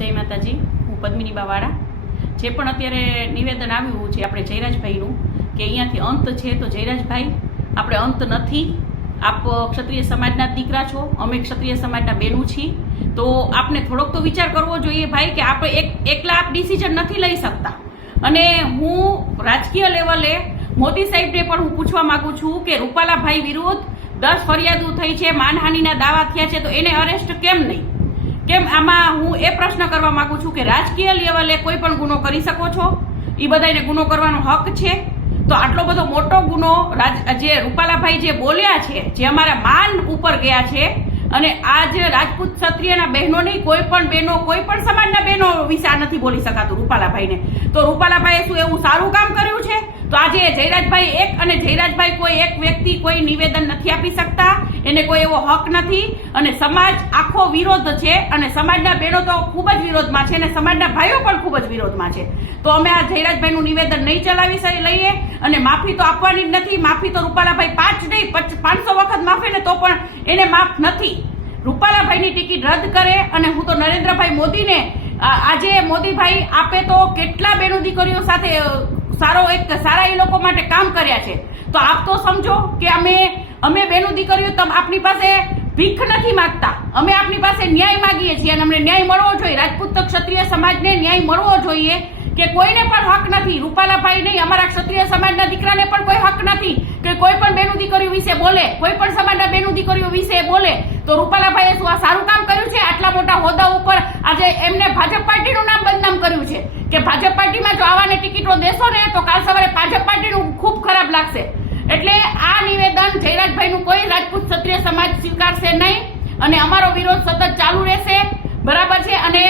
જય માતાજી, હું પદ્મિની બાવાળા. જે પણ અત્યારે નિવેદન આવ્યું છે આપણે જયરાજભાઈનું કે અહીંયાથી અંત છે, તો જયરાજભાઈ આપણે અંત નથી. આપ ક્ષત્રિય સમાજના દીકરા છો, અમે ક્ષત્રિય સમાજના બહેનું છીએ, તો આપને થોડોક તો વિચાર કરવો જોઈએ ભાઈ કે આપણે એકલા આપ ડિસિઝન નથી લઈ શકતા. અને હું રાજકીય લેવલે મોદી સાહેબને પણ હું પૂછવા માંગુ છું કે રૂપાલાભાઈ વિરુદ્ધ 10 ફરિયાદો થઈ છે, માનહાનિના દાવા થયા છે, તો એને અરેસ્ટ કેમ નહીં? કેમ? આમાં હું એ પ્રશ્ન કરવા માંગુ છું કે રાજકીય લેવલે કોઈ પણ ગુનો કરી શકો છો, એ બધાને ગુનો કરવાનો હક છે. તો આટલો બધો મોટો ગુનો જે રૂપાલાભાઈ જે બોલ્યા છે, જે અમારા માન ઉપર ગયા છે, અને આજ રાજપૂત ક્ષત્રિયના બહેનો નહીં, કોઈ પણ બહેનો, કોઈ પણ સમાજના બહેનો વિશે આ નથી બોલી શકાતું રૂપાલાભાઈને. તો રૂપાલાભાઈએ શું એવું સારું કામ કર્યું છે? તો આજે જયરાજભાઈ એક અને જયરાજભાઈ કોઈ એક વ્યક્તિ કોઈ નિવેદન નથી આપી શકતા, એને કોઈ એવો હક નથી. અને સમાજ આખો વિરોધ છે, અને સમાજના બહેનો તો ખૂબ જ વિરોધમાં છે, અને સમાજના ભાઈઓ પણ ખૂબ જ વિરોધમાં છે. તો અમે આ જયરાજભાઈનું નિવેદન નહીં ચલાવી લઈએ, અને માફી તો આપવાની જ નથી. માફી તો રૂપાલાભાઈ 5 નહીં 500 વખત માફે ને તો પણ એને માફ નથી. રૂપાલાભાઈની ટિકિટ રદ કરે. અને હું તો નરેન્દ્રભાઈ મોદીને આજે મોદીભાઈ આપે તો કેટલા બહેનો દીકરીઓ સાથે સારા એ લોકો માટે કામ કર્યા છે. તો આપ તો સમજો કે અમે બહેનો દીકરીઓ આપની પાસે ભીખ નથી માંગતા, અમે આપની પાસે ન્યાય માંગીએ છીએ, અને અમને ન્યાય મળવો જોઈએ. રાજપૂત ક્ષત્રિય સમાજને ન્યાય મળવો જોઈએ કે કોઈને પણ હક નથી. રૂપાલાભાઈ નહીં, અમારા ક્ષત્રિય સમાજના દીકરાને પણ કોઈ હક નથી કે કોઈ પણ બહેનો દીકરીઓ વિશે બોલે, કોઈ પણ સમાજના બહેનો દીકરીઓ વિશે બોલે. તો રૂપાલાભાઈએ શું આ સારું કામ કર્યું છે? આટલા મોટા હોદ્દા ઉપર આજે એમને ભાજપ પાર્ટીનું નામ બદનામ કર્યું છે કે ભાજપ પાર્ટીમાં જો આવાને ટિકિટો દેશો ને તો કાલ સવારે ભાજપ પાર્ટીનું ખૂબ ખરાબ લાગશે. એટલે આ નિવેદન જયરાજભાઈનું કોઈ રાજપૂત ક્ષત્રિય સમાજ સ્વીકારશે નહીં, અને અમારો વિરોધ સતત ચાલુ રહેશે. બરાબર છે? અને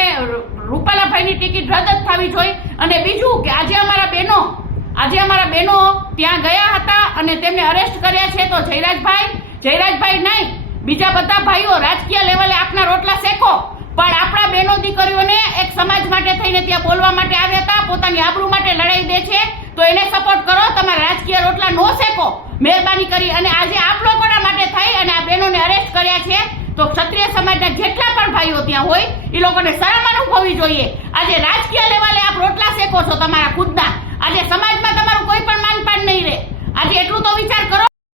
રૂપાલાભાઈની ટિકિટ રદ જ થવી જોઈએ. અને બીજું કે આજે અમારા બહેનો ત્યાં ગયા હતા અને તેમને અરેસ્ટ કર્યા છે. તો જયરાજભાઈ નહીં, બીજા બધા ભાઈઓ રાજકીય લેવલે આપના રોટલા શેકો, પણ આપણા બહેનો દીકરીઓને એક સમાજ માટે થઈને ત્યાં બોલવા માટે આવ્યા હતા, પોતાની આબરૂ માટે લડાઈ દે છે, તો એને સપોર્ટ કરો. તમારા રાજકીય રોટલા નો શેકો મહેરબાની કરી. અને આજે આપ લોકોના માટે થઈ અને આ બહેનોને અરેસ્ટ કર્યા છે, તો ક્ષત્રિય સમાજના જેટલા પણ ભાઈઓ ત્યાં હોય એ લોકોને શરમ અનુભવવી જોઈએ. આજે રાજકીય લેવલે આપ રોટલા શેકો છો તમારા ખુદના. આજે સમાજમાં તમારું કોઈ પણ માનપાન નહીં રહે. આજે એટલું તો વિચાર કરો